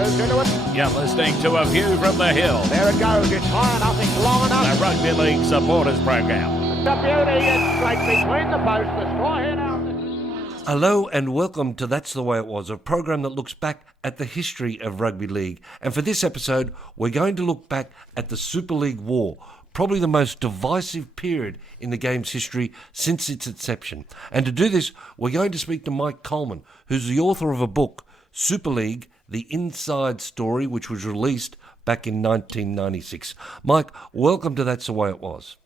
moves into it. You're listening to A View from the Hill, There it goes. It's high enough. It's long enough. the Rugby League supporters program. It's a beauty. It's straight between the posts. The straw head out. Hello and welcome to That's the Way It Was, a program that looks back at the history of Rugby League. And for this episode, we're going to look back at the Super League War, probably the most divisive period in the game's history since its inception. And to do this, we're going to speak to Mike Coleman, who's the author of a book, Super League, The Inside Story, which was released back in 1996. Mike, welcome to That's the Way It Was.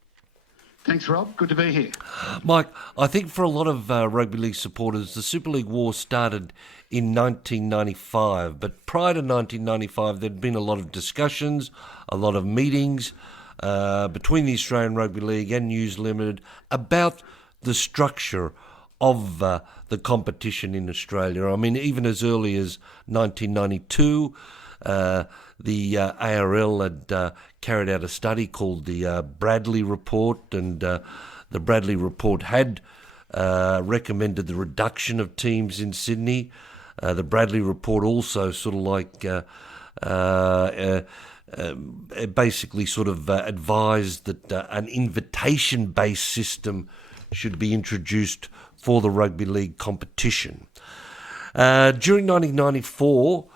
Thanks, Rob. Good to be here. Mike, I think for a lot of rugby league supporters, the Super League War started in 1995. But prior to 1995, there'd been a lot of discussions, a lot of meetings between the Australian Rugby League and News Limited about the structure of the competition in Australia. I mean, even as early as 1992, the ARL had carried out a study called the Bradley Report, and the Bradley Report had recommended the reduction of teams in Sydney. The Bradley Report also sort of like basically sort of advised that an invitation-based system should be introduced for the rugby league competition. During 1994,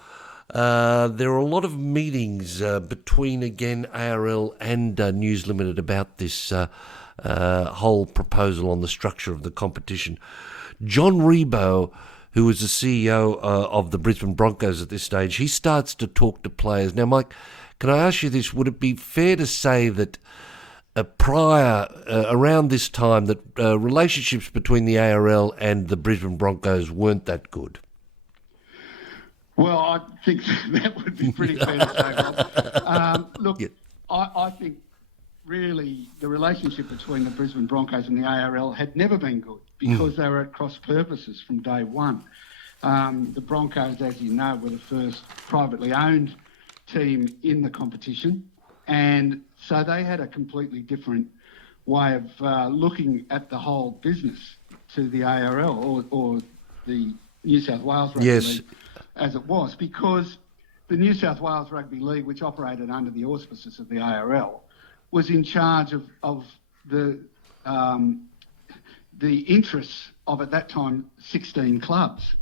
there were a lot of meetings between, again, ARL and News Limited about this whole proposal on the structure of the competition. John Rebo, who was the CEO of the Brisbane Broncos at this stage, he starts to talk to players. Now, Mike, can I ask you this? Would it be fair to say that around this time, that relationships between the ARL and the Brisbane Broncos weren't that good? Well, I think that would be pretty fair to say, Rob. Look, yeah. I think really the relationship between the Brisbane Broncos and the ARL had never been good because they were at cross purposes from day one. The Broncos, as you know, were the first privately owned team in the competition, and so they had a completely different way of looking at the whole business to the ARL or the New South Wales Rugby League, as it was, because the New South Wales Rugby League, which operated under the auspices of the ARL, was in charge of the interests of, at that time, 16 clubs.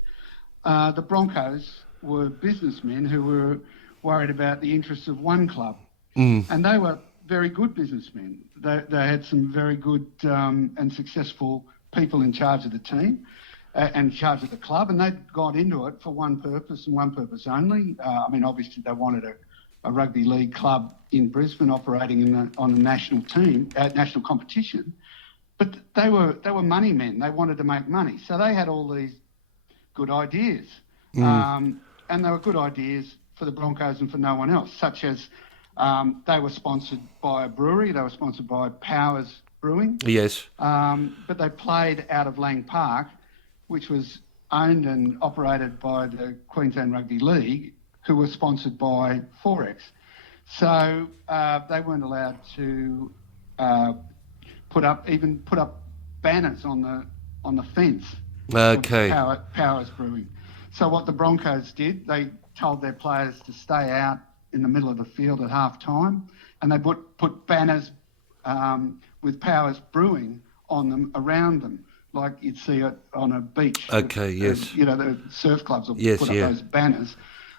The Broncos were businessmen who were worried about the interests of one club. And they were very good businessmen. They had some very good and successful people in charge of the team and in charge of the club, and they'd got into it for one purpose and one purpose only. I mean, obviously they wanted a rugby league club in Brisbane operating on a national team, national competition, but they were money men. They wanted to make money. So they had all these good ideas, and they were good ideas for the Broncos and for no one else, such as they were sponsored by a brewery. They were sponsored by Powers Brewing. Yes. But they played out of Lang Park, which was owned and operated by the Queensland Rugby League, who were sponsored by Forex. So they weren't allowed to put up banners on the fence. Okay. Powers Brewing. So what the Broncos did, they told their players to stay out in the middle of the field at half time, and they put banners with Powers Brewing on them, around them, like you'd see it on a beach. Okay, yes. The surf clubs will put up those banners,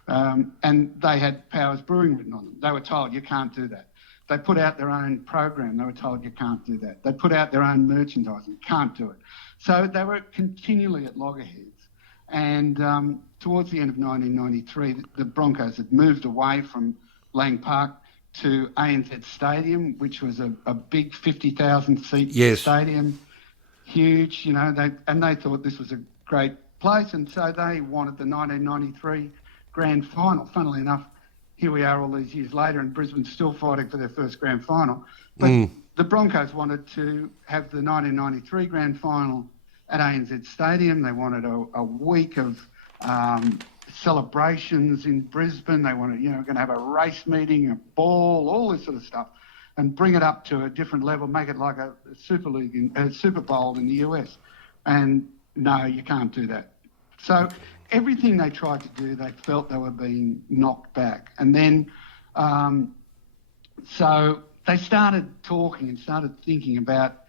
and they had Powers Brewing written on them. They were told, you can't do that. They put out their own program. They were told, you can't do that. They put out their own merchandising. Can't do it. So they were continually at loggerheads. And towards the end of 1993, the Broncos had moved away from Lang Park to ANZ Stadium, which was a big 50,000-seat stadium, huge, and they thought this was a great place, and so they wanted the 1993 grand final. Funnily enough, here we are all these years later, and Brisbane's still fighting for their first grand final. But the Broncos wanted to have the 1993 grand final at ANZ Stadium. They wanted a week of celebrations in Brisbane. They wanted, going to have a race meeting, a ball, all this sort of stuff, and bring it up to a different level, make it like a Super League, a Super Bowl in the US. And no, you can't do that. So everything they tried to do, they felt they were being knocked back. And then, so they started talking and started thinking about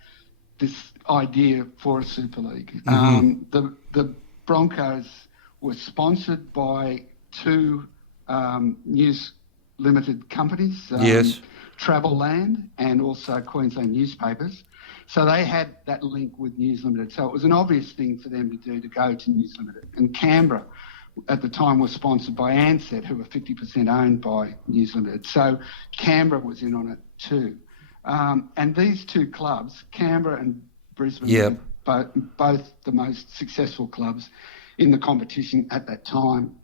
this idea for a Super League. The Broncos were sponsored by two news limited companies, Yes. Travelland and also Queensland Newspapers. So they had that link with News Limited. So it was an obvious thing for them to do to go to News Limited. And Canberra at the time was sponsored by Ansett, who were 50% owned by News Limited. So Canberra was in on it too. And these two clubs, Canberra and Brisbane, were both the most successful clubs in the competition at that time.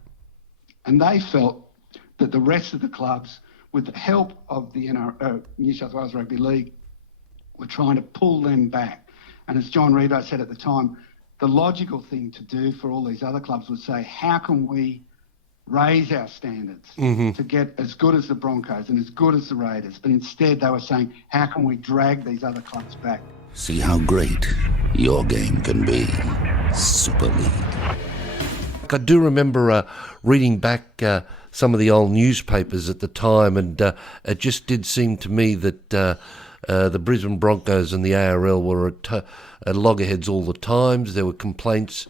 And they felt that the rest of the clubs, with the help of the New South Wales Rugby League, were trying to pull them back. And as John Rebo said at the time, the logical thing to do for all these other clubs was say, how can we raise our standards to get as good as the Broncos and as good as the Raiders? But instead they were saying, how can we drag these other clubs back? See how great your game can be. Super League. I do remember reading back some of the old newspapers at the time, and it just did seem to me that the Brisbane Broncos and the ARL were at loggerheads all the times. There were complaints,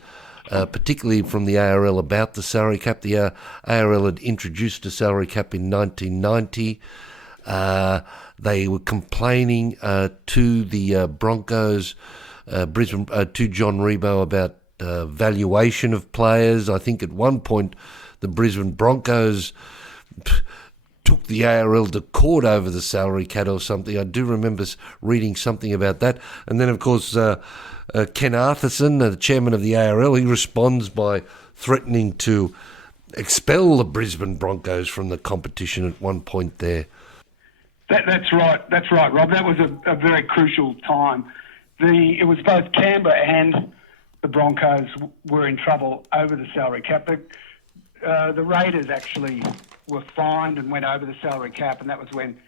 particularly from the ARL, about the salary cap. The ARL had introduced a salary cap in 1990. They were complaining to the Broncos, Brisbane, to John Rebo about valuation of players. I think at one point the Brisbane Broncos took the ARL to court over the salary cap or something. I do remember reading something about that. And then, of course, Ken Arthurson, the chairman of the ARL, he responds by threatening to expel the Brisbane Broncos from the competition at one point there. That's right, Rob. That was a very crucial time. It was both Canberra and the Broncos were in trouble over the salary cap. The Raiders actually were fined and went over the salary cap, and that was when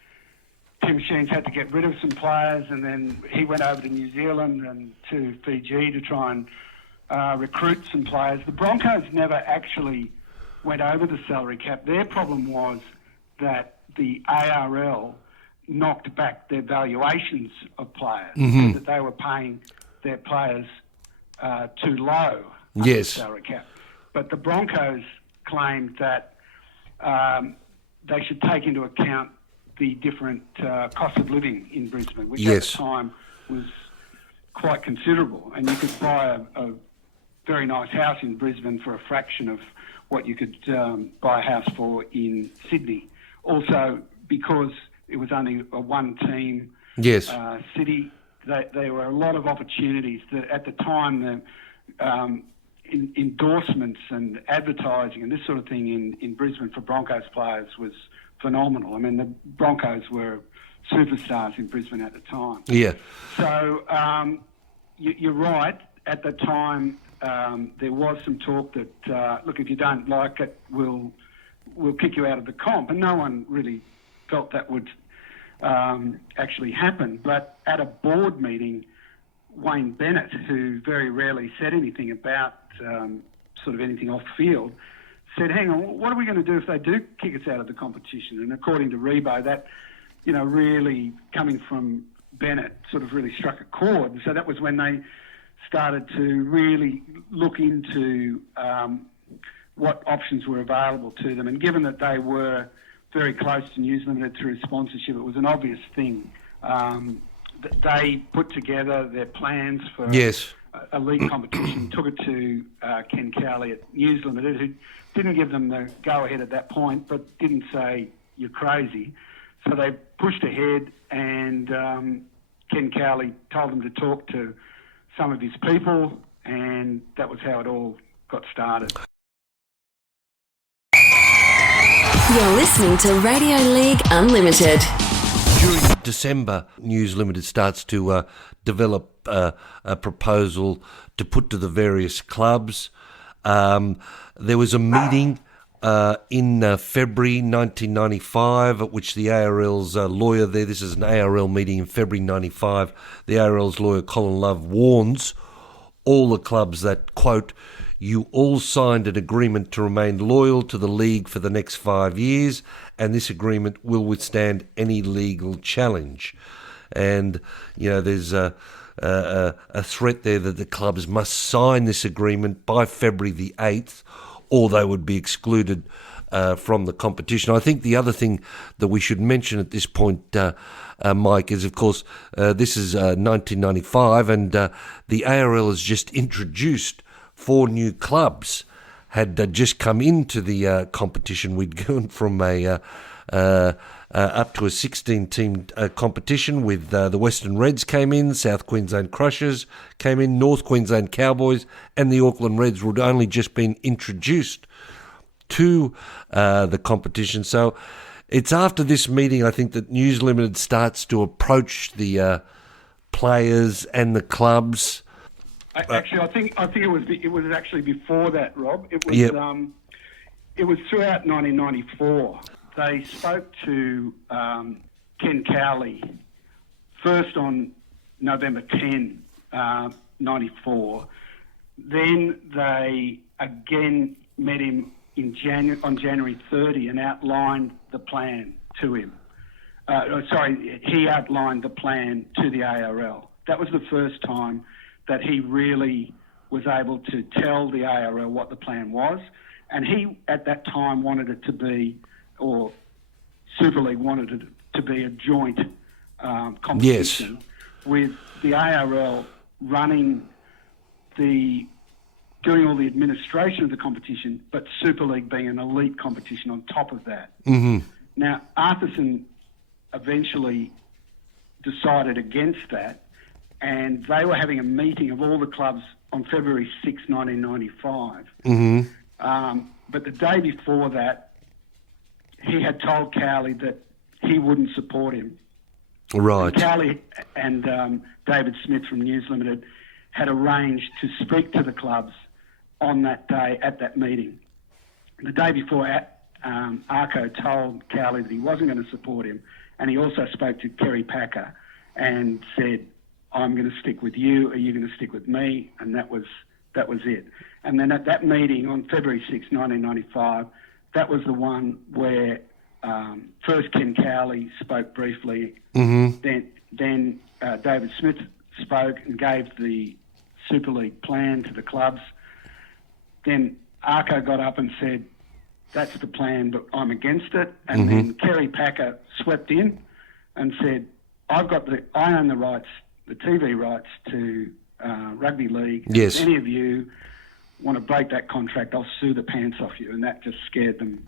Tim Sheens had to get rid of some players, and then he went over to New Zealand and to Fiji to try and recruit some players. The Broncos never actually went over the salary cap. Their problem was that the ARL knocked back their valuations of players, so that they were paying their players too low under the salary cap. But the Broncos claimed that they should take into account the different cost of living in Brisbane, which at the time was quite considerable. And you could buy a very nice house in Brisbane for a fraction of what you could buy a house for in Sydney. Also, because it was only a one-team city, there were a lot of opportunities that at the time endorsements and advertising and this sort of thing in Brisbane for Broncos players was phenomenal. I mean, the Broncos were superstars in Brisbane at the time. Yeah. So you're right. At the time, there was some talk that, look, if you don't like it, we'll kick you out of the comp. And no one really felt that would actually happen. But at a board meeting, Wayne Bennett, who very rarely said anything about sort of anything off field, said, hang on, what are we going to do if they do kick us out of the competition? And according to Rebo, that, really coming from Bennett sort of really struck a chord. And so that was when they started to really look into what options were available to them. And given that they were very close to News Limited through sponsorship, it was an obvious thing. They put together their plans for a league competition, took it to Ken Cowley at News Limited, who didn't give them the go-ahead at that point, but didn't say, you're crazy. So they pushed ahead, and Ken Cowley told them to talk to some of his people, and that was how it all got started. You're listening to Radio League Unlimited. During December, News Limited starts to develop a proposal to put to the various clubs. There was a meeting in February 1995 at which the ARL's lawyer there, this is an ARL meeting in February 95, the ARL's lawyer Colin Love warns all the clubs that, quote, you all signed an agreement to remain loyal to the league for the next 5 years, and this agreement will withstand any legal challenge. And, there's a threat there that the clubs must sign this agreement by February the 8th, or they would be excluded from the competition. I think the other thing that we should mention at this point, Mike, is, of course, this is 1995, and the ARL has just introduced 4 new clubs, had just come into the competition. We'd gone from up to a 16-team competition with the Western Reds came in, South Queensland Crushers came in, North Queensland Cowboys, and the Auckland Reds would only just been introduced to the competition. So it's after this meeting, I think, that News Limited starts to approach the players and the clubs. Actually, I think it was actually before that, Rob. It was it was throughout 1994. They spoke to Ken Cowley first on November 10, 94. Then they again met him on January 30 and outlined the plan to him. He outlined the plan to the ARL. That was the first time that he really was able to tell the ARL what the plan was. And he, at that time, wanted it to be, or Super League wanted it to be, a joint competition with the ARL doing all the administration of the competition, but Super League being an elite competition on top of that. Mm-hmm. Now, Arthurson eventually decided against that, and they were having a meeting of all the clubs on February 6, 1995. Mm-hmm. But the day before that, he had told Cowley that he wouldn't support him. Right. And Cowley and David Smith from News Limited had arranged to speak to the clubs on that day at that meeting. The day before, Arco told Cowley that he wasn't going to support him, and he also spoke to Kerry Packer and said, I'm going to stick with you, are you going to stick with me? And that was it. And then at that meeting on February 6, 1995, that was the one where first Ken Cowley spoke briefly, mm-hmm. then David Smith spoke and gave the Super League plan to the clubs. Then Arco got up and said, that's the plan, but I'm against it. And mm-hmm. then Kerry Packer swept in and said, I own the rights, the TV rights to Rugby League. Yes. If any of you want to break that contract, I'll sue the pants off you. And that just scared them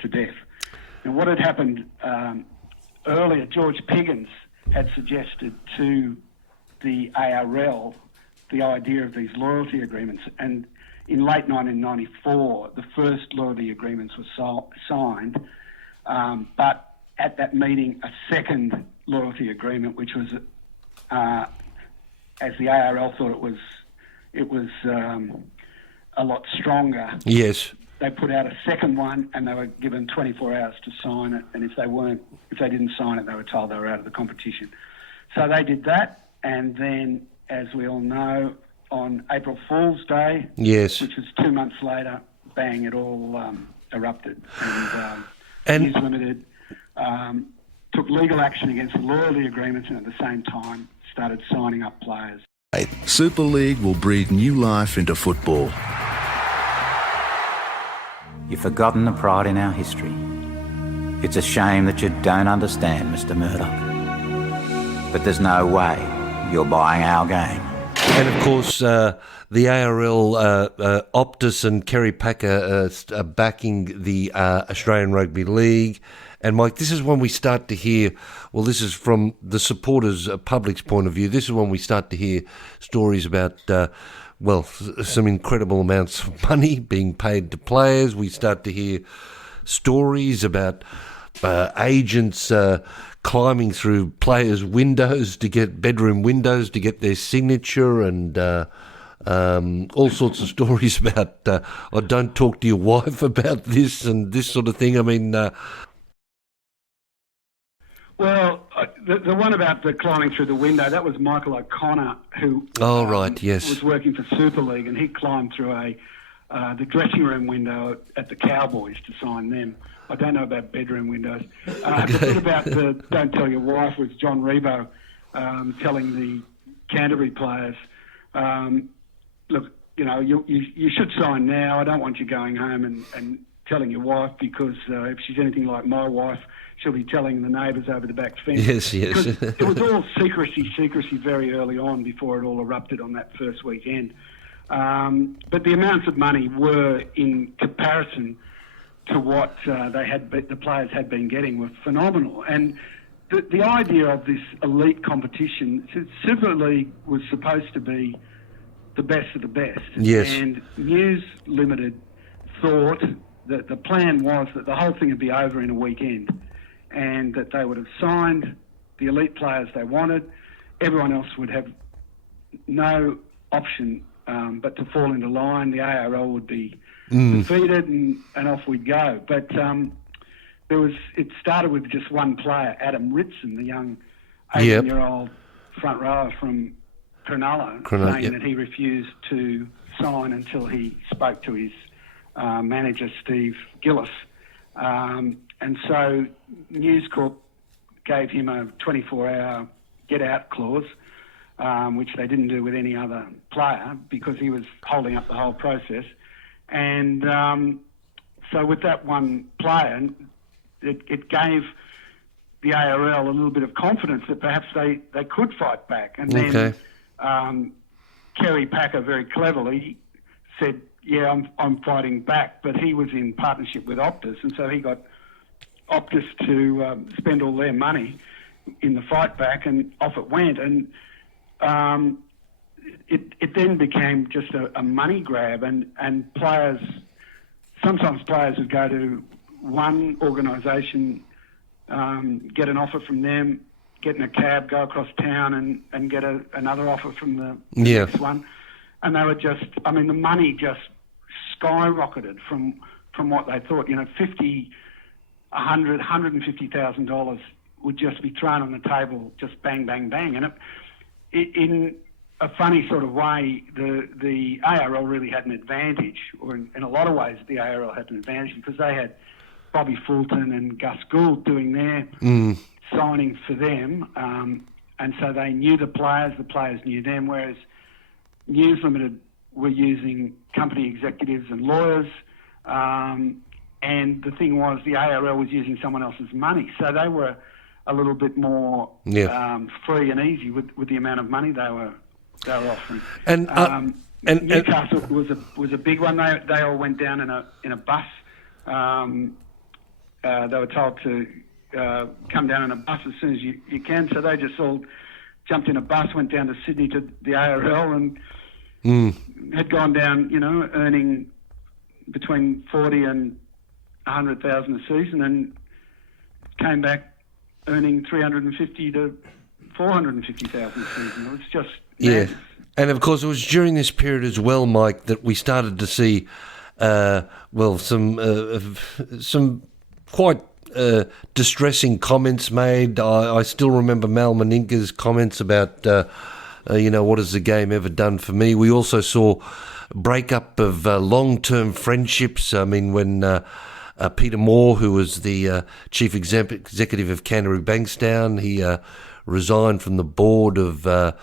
to death. And what had happened earlier, George Piggins had suggested to the ARL the idea of these loyalty agreements. And in late 1994, the first loyalty agreements were signed. But at that meeting, a second loyalty agreement, which was, as the ARL thought it was a lot stronger. Yes. They put out a second one, and they were given 24 hours to sign it. And if they didn't sign it, they were told they were out of the competition. So they did that, and then, as we all know, on April Fool's Day, yes, which was 2 months later, bang, it all erupted. And News Limited took legal action against the loyalty agreements, and at the same time started signing up players. Super League will breathe new life into football. You've forgotten the pride in our history. It's a shame that you don't understand, Mr. Murdoch. But there's no way you're buying our game. And of course, the ARL, Optus and Kerry Packer are backing the Australian Rugby League. And Mike, this is when we start to hear, well, this is from the supporters' public's point of view, this is when we start to hear stories about, some incredible amounts of money being paid to players. We start to hear stories about agents climbing through players' windows to get bedroom windows to get their signature, and all sorts of stories about, don't talk to your wife about this and this sort of thing. I mean... Well, the one about the climbing through the window, that was Michael O'Connor, who was working for Super League, and he climbed through a the dressing room window at the Cowboys to sign them. I don't know about bedroom windows. The bit about the "Don't Tell Your Wife" was John Rebo telling the Canterbury players, "Look, you should sign now. I don't want you going home and telling your wife, because if she's anything like my wife, she'll be telling the neighbours over the back fence." Yes. It was all secrecy very early on before it all erupted on that first weekend. But the amounts of money were, in comparison to what the players had been getting, were phenomenal. And the idea of this elite competition, Super League was supposed to be the best of the best. Yes. And News Limited thought that the plan was that the whole thing would be over in a weekend, and that they would have signed the elite players they wanted. Everyone else would have no option but to fall into line. The ARL would be defeated, and off we'd go. But it started with just one player, Adam Ritson, the young 18-year-old front rower from Cronulla, saying that he refused to sign until he spoke to his manager, Steve Gillis. And so News Corp gave him a 24-hour get-out clause, which they didn't do with any other player, because he was holding up the whole process. And so with that one player, it gave the ARL a little bit of confidence that perhaps they could fight back. And then Kerry Packer very cleverly said, "Yeah, I'm fighting back," but he was in partnership with Optus, and so he got Optus to spend all their money in the fight back, and off it went. And it then became just a money grab, and sometimes players would go to one organisation, get an offer from them, get in a cab, go across town and get another offer from the next one. And they were just, the money just skyrocketed from what they thought. $50,000, $100,000, $150,000 would just be thrown on the table, just bang, bang, bang. And in a funny sort of way, the ARL really had an advantage, or in a lot of ways the ARL had an advantage, because they had Bobby Fulton and Gus Gould doing their signing for them, and so they knew the players knew them, whereas News Limited were using company executives and lawyers, and the thing was the ARL was using someone else's money, so they were a little bit more free and easy with the amount of money they were offering. And Newcastle was a big one. They all went down in a bus. They were told to come down in a bus as soon as you can, so they just all jumped in a bus, went down to Sydney to the ARL, and had gone down, earning between 40 and 100,000 a season, and came back earning 350 to 450,000 a season. It was just massive. And of course it was during this period as well, Mike, that we started to see some quite distressing comments made. I still remember Mal Meninka's comments about what has the game ever done for me. We also saw breakup of long-term friendships. When Peter Moore, who was the chief executive of Canterbury Bankstown, he resigned from the board of the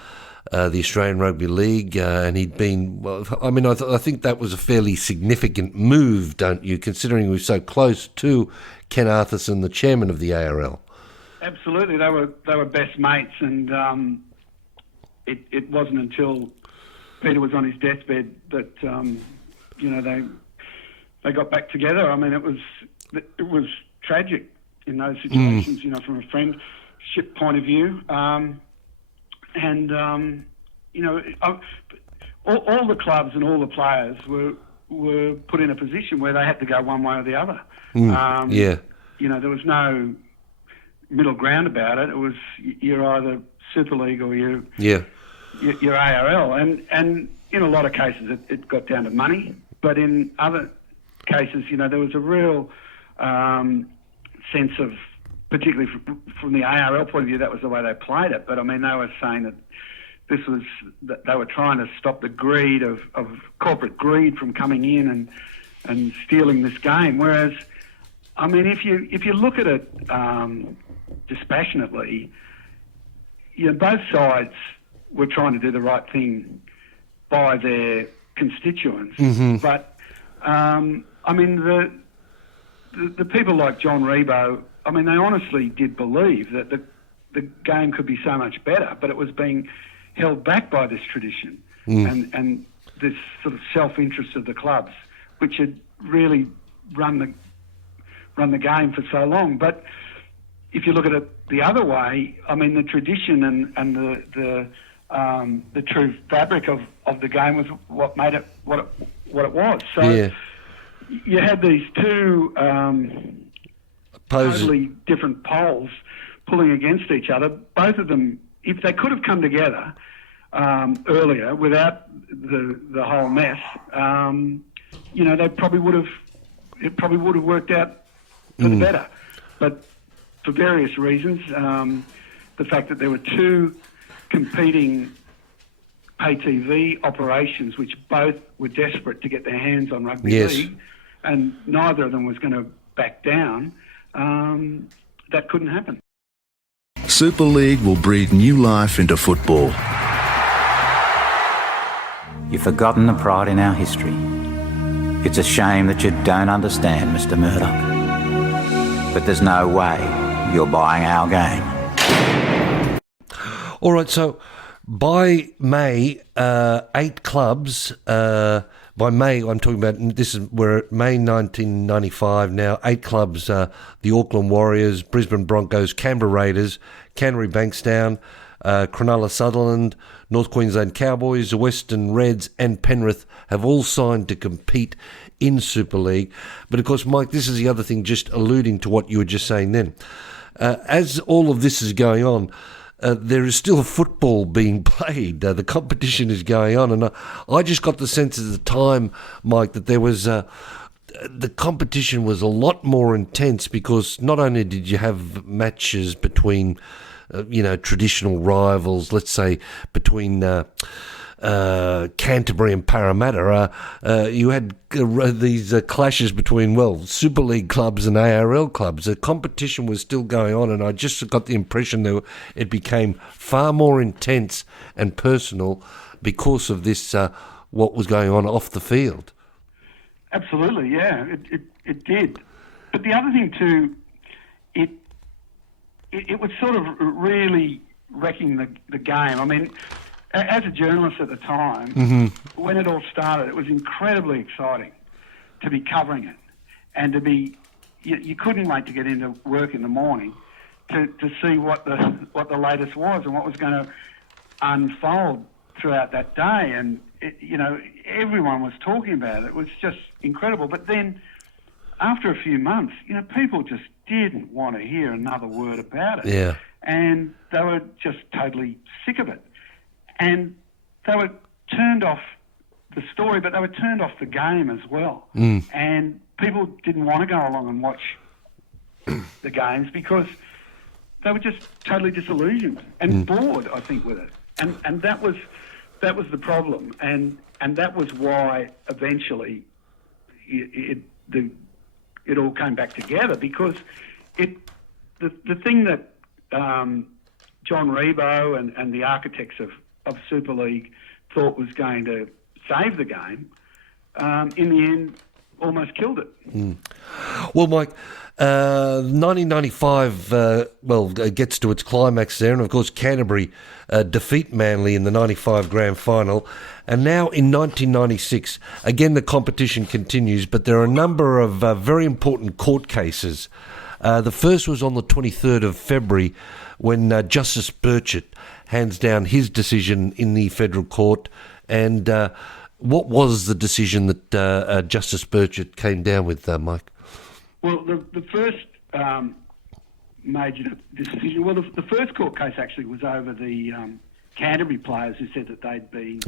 Australian Rugby League, and he'd been. I think that was a fairly significant move, don't you? Considering he was so close to Ken Arthurson, the chairman of the ARL. Absolutely, they were best mates, and it wasn't until Peter was on his deathbed that they got back together. It was tragic in those situations, from a friendship point of view. All the clubs and all the players were put in a position where they had to go one way or the other. There was no middle ground about it. It was you're either Super League or you're ARL. And in a lot of cases it got down to money, but in other cases, there was a real sense of, particularly from the ARL point of view, that was the way they played it. But they were saying that they were trying to stop the greed of corporate greed from coming in and stealing this game. Whereas, I mean, if you look at it dispassionately, both sides were trying to do the right thing by their constituents. Mm-hmm. But I mean, the people like John Rebo, I mean, they honestly did believe that the game could be so much better, but it was being held back by this tradition and this sort of self-interest of the clubs, which had really run the game for so long. But if you look at it the other way, I mean, the tradition and the true fabric of the game was what made it what it was. So you had these two totally different poles pulling against each other. Both of them, if they could have come together earlier without the whole mess, they probably would have. It probably would have worked out for the better. But for various reasons, the fact that there were two competing pay TV operations, which both were desperate to get their hands on Rugby League, and neither of them was going to back down, that couldn't happen. Super League will breathe new life into football. You've forgotten the pride in our history. It's a shame that you don't understand, Mr. Murdoch. But there's no way you're buying our game. All right, so by May, 8 clubs, by May, I'm talking about, we're at May 1995 now, 8 clubs, the Auckland Warriors, Brisbane Broncos, Canberra Raiders, Canterbury Bankstown, Cronulla Sutherland, North Queensland Cowboys, the Western Reds and Penrith have all signed to compete in Super League. But of course, Mike, this is the other thing, just alluding to what you were just saying then. As all of this is going on, there is still football being played. The competition is going on. And I just got the sense at the time, Mike, that there was the competition was a lot more intense, because not only did you have matches between traditional rivals, let's say between Canterbury and Parramatta, you had these clashes between, Super League clubs and ARL clubs. The competition was still going on, and I just got the impression that it became far more intense and personal because of this, what was going on off the field. Absolutely, yeah, it did. But the other thing too, it was sort of really wrecking the game. I mean, as a journalist at the time, when it all started, it was incredibly exciting to be covering it, and to be, you couldn't wait to get into work in the morning to see what the latest was and what was going to unfold throughout that day. And everyone was talking about it. It was just incredible. But then, after a few months, people just didn't want to hear another word about it. Yeah. And they were just totally sick of it. And they were turned off the story, but they were turned off the game as well. And people didn't want to go along and watch the games because they were just totally disillusioned and bored, I think, with it. And that was the problem. And that was why eventually it all came back together, because the thing that John Rebo and the architects of Super League thought was going to save the game, in the end, almost killed it. Well, Mike, 1995, gets to its climax there, and of course Canterbury defeat Manly in the 95 grand final. And now in 1996, again the competition continues, but there are a number of very important court cases. The first was on the 23rd of February when Justice Burchett hands down his decision in the federal court. And what was the decision that Justice Burchett came down with, Mike? Well, the first major decision, the first court case actually was over the Canterbury players who said that they'd been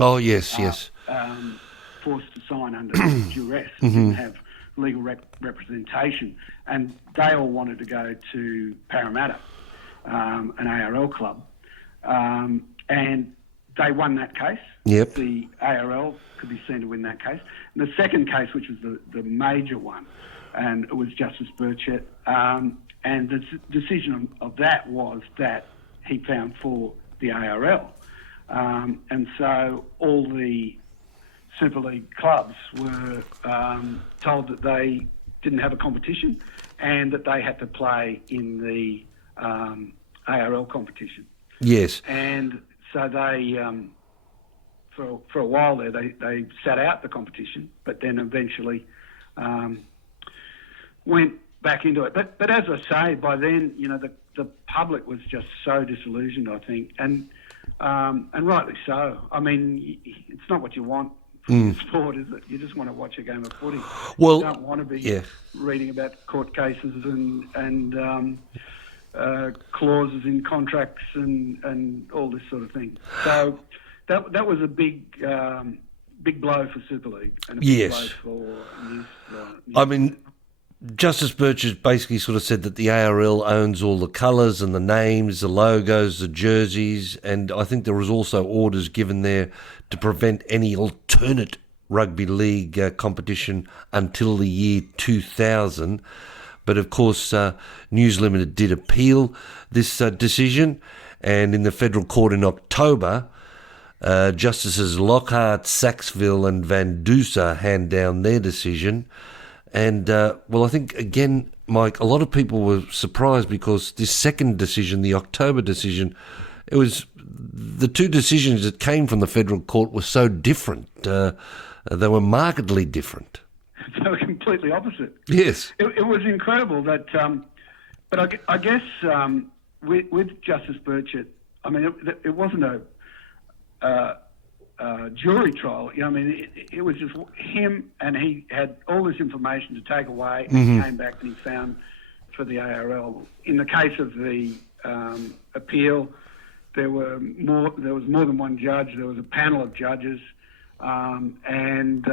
forced to sign under duress, didn't have legal representation, and they all wanted to go to Parramatta, an ARL club, and they won that case. Yep. The ARL could be seen to win that case. And the second case, which was the major one, and it was Justice Burchett, and the decision of that was that he found for the ARL. And so all the Super League clubs were told that they didn't have a competition and that they had to play in the ARL competition. Yes. And so they, for a while there, they sat out the competition, but then eventually went back into it. But as I say, by then, the public was just so disillusioned, I think, and rightly so. I mean, it's not what you want from sport, is it? You just want to watch a game of footy. Well, you don't want to be reading about court cases and clauses in contracts and all this sort of thing. So that was a big blow for Super League and a big blow for News. I mean, Justice Burchett basically sort of said that the ARL owns all the colours and the names, the logos, the jerseys, and I think there was also orders given there to prevent any alternate rugby league competition until the year 2000. But of course, News Limited did appeal this decision, and in the federal court in October, Justices Lockhart, Saxville and Van Duser hand down their decision. And, I think, again, Mike, a lot of people were surprised because this second decision, the October decision, it was the two decisions that came from the federal court were so different. They were markedly different. They were completely opposite. Yes. It was incredible that, but I guess with Justice Burchett, I mean, it wasn't a jury trial. I mean, it was just him, and he had all this information to take away, and he came back and he found for the ARL. In the case of the appeal, there was more than one judge. There was a panel of judges, and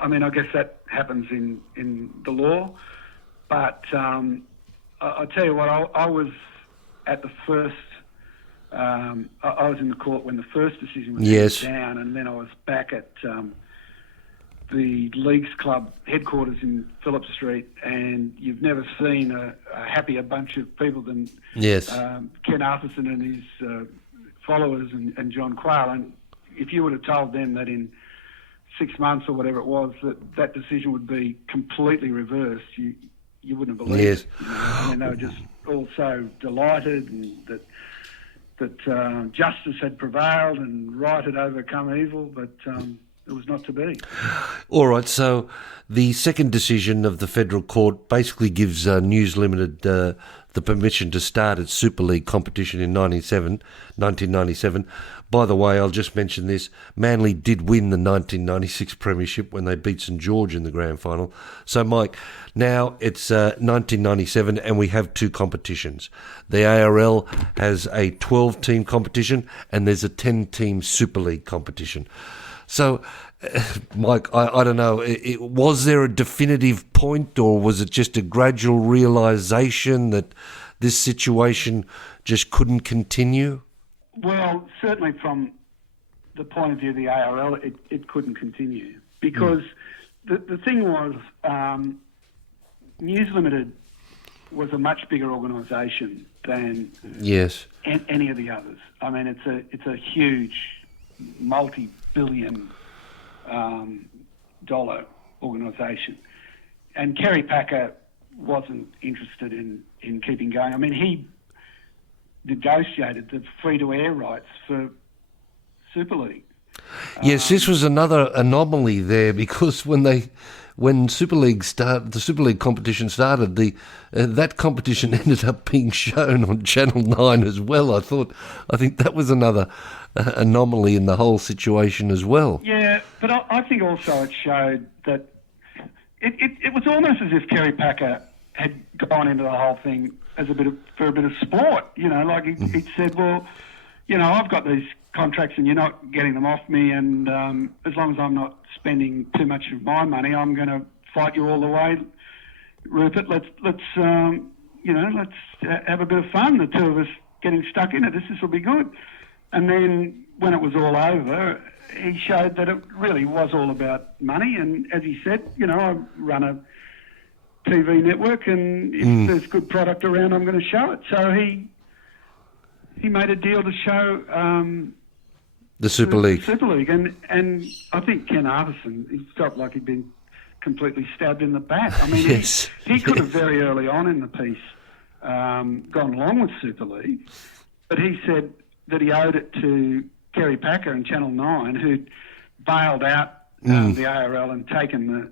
I mean, I guess that happens in the law. But I'll tell you what, I was at the first. I was in the court when the first decision was down, and then I was back at the Leagues Club headquarters in Phillip Street, and you've never seen a happier bunch of people than Ken Arthurson and his followers and John Quayle. And if you would have told them that in 6 months or whatever it was, that decision would be completely reversed, you wouldn't have believed it. I mean, they were just all so delighted and that justice had prevailed and right had overcome evil, but it was not to be. All right, so the second decision of the federal court basically gives News Limited the permission to start its Super League competition in 1997. By the way, I'll just mention this. Manly did win the 1996 premiership when they beat St George in the grand final. So, Mike, now it's 1997 and we have two competitions. The ARL has a 12-team competition and there's a 10-team Super League competition. So, Mike, I don't know, was there a definitive point or was it just a gradual realisation that this situation just couldn't continue? Well, certainly from the point of view of the ARL, it couldn't continue because the thing was News Limited was a much bigger organisation than any of the others. I mean, it's a huge multi-billion dollar organisation, and Kerry Packer wasn't interested in keeping going. I mean, he negotiated the free-to-air rights for Super League. Yes, this was another anomaly there because when Super League the Super League competition started, that competition ended up being shown on Channel 9 as well. I think that was another anomaly in the whole situation as well. Yeah, but I think also it showed that it was almost as if Kerry Packer had gone into the whole thing as for a bit of sport, like he said, well, I've got these contracts and you're not getting them off me, and as long as I'm not spending too much of my money, I'm going to fight you all the way, Rupert. Let's have a bit of fun. The two of us getting stuck in it. This will be good. And then when it was all over, he showed that it really was all about money. And as he said, I run a TV network, and if there's good product around, I'm going to show it. So he made a deal to show the Super League. The Super League, and I think Ken Arthurson, he felt like he'd been completely stabbed in the back. I mean, yes. he could have very early on in the piece gone along with Super League, but he said that he owed it to Kerry Packer and Channel 9, who'd bailed out the ARL and taken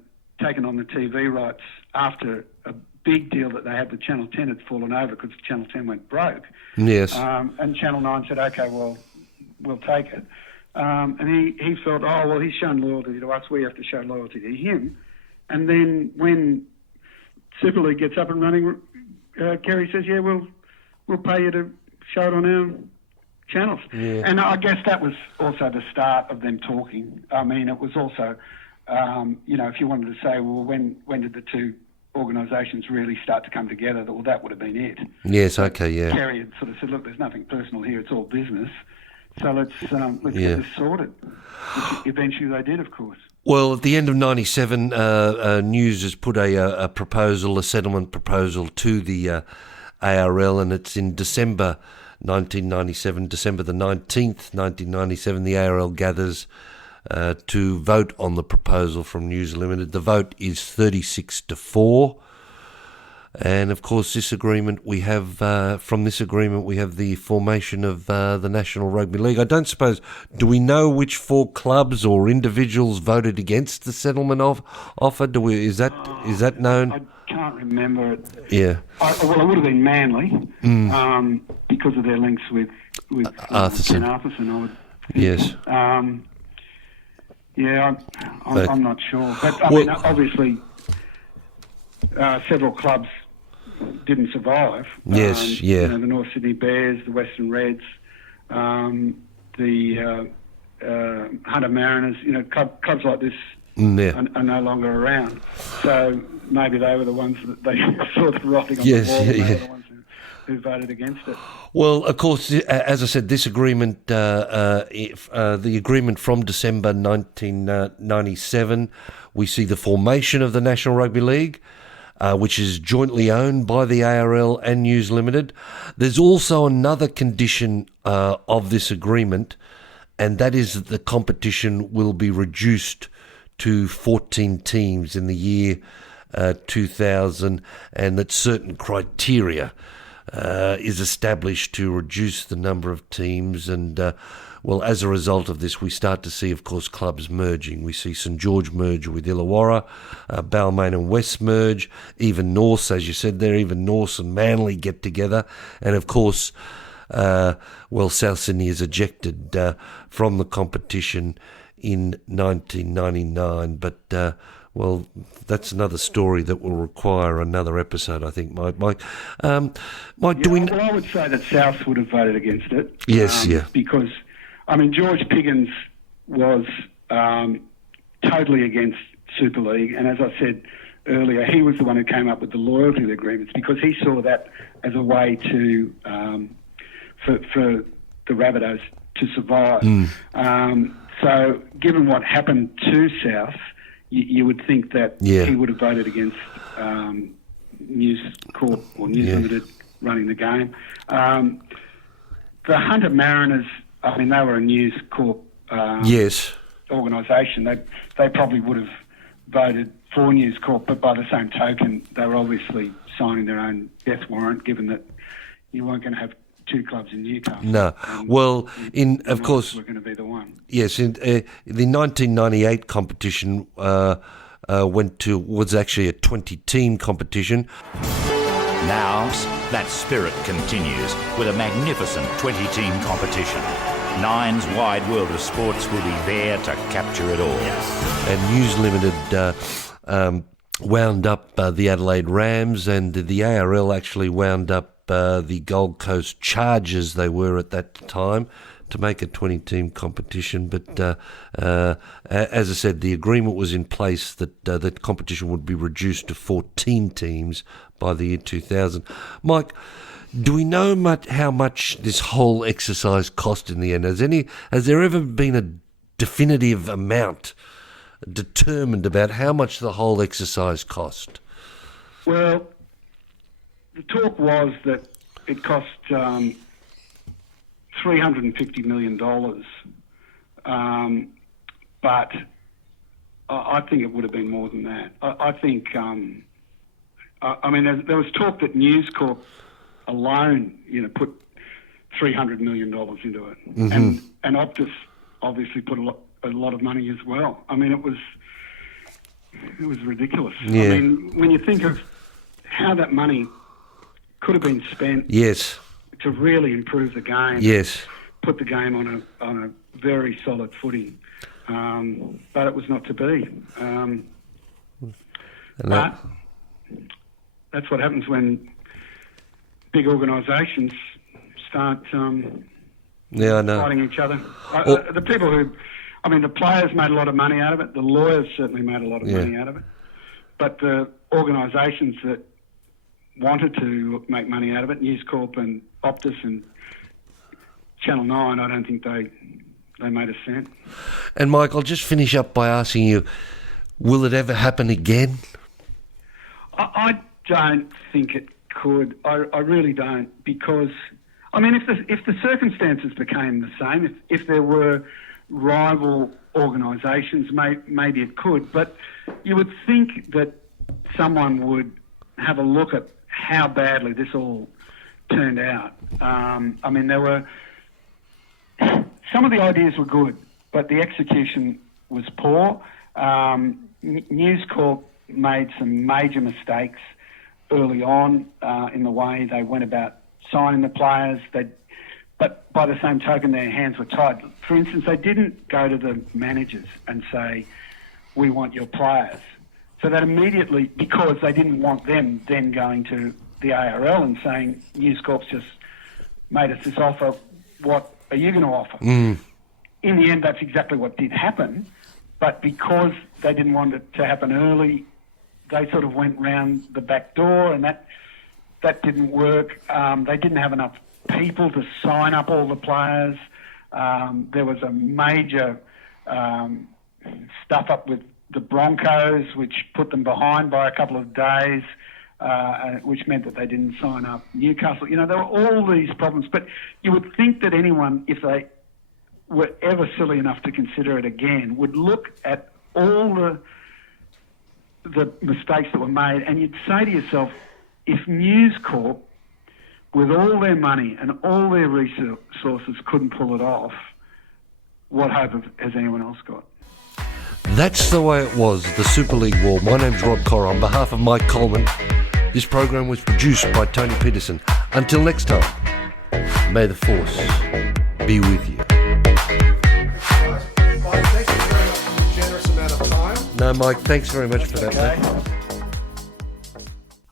on the TV rights after a big deal that they had with Channel 10 had fallen over because Channel 10 went broke. Yes. And Channel 9 said, OK, well, we'll take it. And he felt, he's shown loyalty to us, we have to show loyalty to him. And then when Super League gets up and running, Kerry says, yeah, we'll pay you to show it on our channels. Yeah. And I guess that was also the start of them talking. I mean, it was also, if you wanted to say, well, when did the two organisations really start to come together, well, that would have been it. Yes, okay, yeah. Kerry had sort of said, look, there's nothing personal here, it's all business. So let's get this sorted, which eventually they did, of course. Well, at the end of 97, News has put a proposal, a settlement proposal to the ARL, and it's in December 1997, December the 19th, 1997, the ARL gathers to vote on the proposal from News Limited. The vote is 36-4. And of course, this agreement we have the formation of the National Rugby League. I don't suppose, do we know which four clubs or individuals voted against the settlement offer? Is that known? I can't remember it. Yeah. It would have been Manly because of their links with Arthurson. Ken Arthurson, I would think. Yes. I'm not sure, but I mean, obviously. Several clubs didn't survive. Yes, yeah. The North Sydney Bears, the Western Reds, the Hunter Mariners. Clubs like this are no longer around. So maybe they were the ones that they saw the writing on the wall. They were the ones who voted against it. Well, of course, as I said, this agreement, the agreement from December 1997, we see the formation of the National Rugby League, which is jointly owned by the ARL and News Limited. There's also another condition of this agreement, and that is that the competition will be reduced to 14 teams in the year 2000, and that certain criteria is established to reduce the number of teams. And as a result of this, we start to see, of course, clubs merging. We see St George merge with Illawarra, Balmain and West merge, even Norse, as you said there, even Norse and Manly get together. And, of course, South Sydney is ejected from the competition in 1999. But, that's another story that will require another episode, I think, Mike. Mike, I would say that South would have voted against it. Yes, because, George Piggins was totally against Super League, and as I said earlier, he was the one who came up with the loyalty agreements because he saw that as a way to for the Rabbitohs to survive. So, given what happened to South, you would think that he would have voted against News Corp or News Limited running the game. The Hunter Mariners, they were a News Corp organisation. They probably would have voted for News Corp, but by the same token, they were obviously signing their own death warrant, given that you weren't going to have two clubs in Newcastle. No. Of course, we're going to be the one. Yes, in the 1998 competition was actually a 20-team competition. Now, that spirit continues with a magnificent 20-team competition. Nine's wide world of sports will be there to capture it all. And News Limited wound up the Adelaide Rams, and the ARL actually wound up the Gold Coast Chargers. They were at that time, make a 20-team competition. But as I said, the agreement was in place that that competition would be reduced to 14 teams by the year 2000. Mike, do we know how much this whole exercise cost in the end? Has there ever been a definitive amount determined about how much the whole exercise cost? Well, the talk was that it cost $350 million, but I think it would have been more than that. I think, I mean, there was talk that News Corp alone, put $300 million into it, and Optus obviously put a lot of money as well. I mean, it was ridiculous. Yeah. I mean, when you think of how that money could have been spent, yes, to really improve the game, yes, put the game on a very solid footing, but it was not to be. But that's what happens when big organisations start fighting each other. The people the players made a lot of money out of it. The lawyers certainly made a lot of money out of it. But the organisations that wanted to make money out of it, News Corp and Optus and Channel 9, I don't think they made a cent. And Mike, I'll just finish up by asking you, will it ever happen again? I don't think it could. I really don't, because I mean, if the circumstances became the same, if there were rival organisations, maybe it could. But you would think that someone would have a look at how badly this all turned out. I mean, there were some of the ideas were good, but the execution was poor. News Corp made some major mistakes early on in the way they went about signing the players. But by the same token, their hands were tied. For instance, they didn't go to the managers and say, "We want your players." So that immediately, because they didn't want them then going to the ARL and saying, News Corp's just made us this offer, what are you going to offer? In the end, that's exactly what did happen. But because they didn't want it to happen early, they sort of went round the back door, and that didn't work. They didn't have enough people to sign up all the players. There was a major stuff up with the Broncos, which put them behind by a couple of days, which meant that they didn't sign up Newcastle. There were all these problems. But you would think that anyone, if they were ever silly enough to consider it again, would look at all the mistakes that were made, and you'd say to yourself, if News Corp, with all their money and all their resources, couldn't pull it off, what hope has anyone else got? That's the way it was, the Super League War. My name's Rod Corr. On behalf of Mike Coleman, this program was produced by Tony Peterson. Until next time, may the Force be with you. Mike, thank you very much for the generous amount of time. No, Mike, thanks very much for that, mate.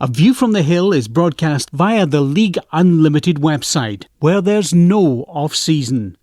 A View from the Hill is broadcast via the League Unlimited website, where there's no off-season.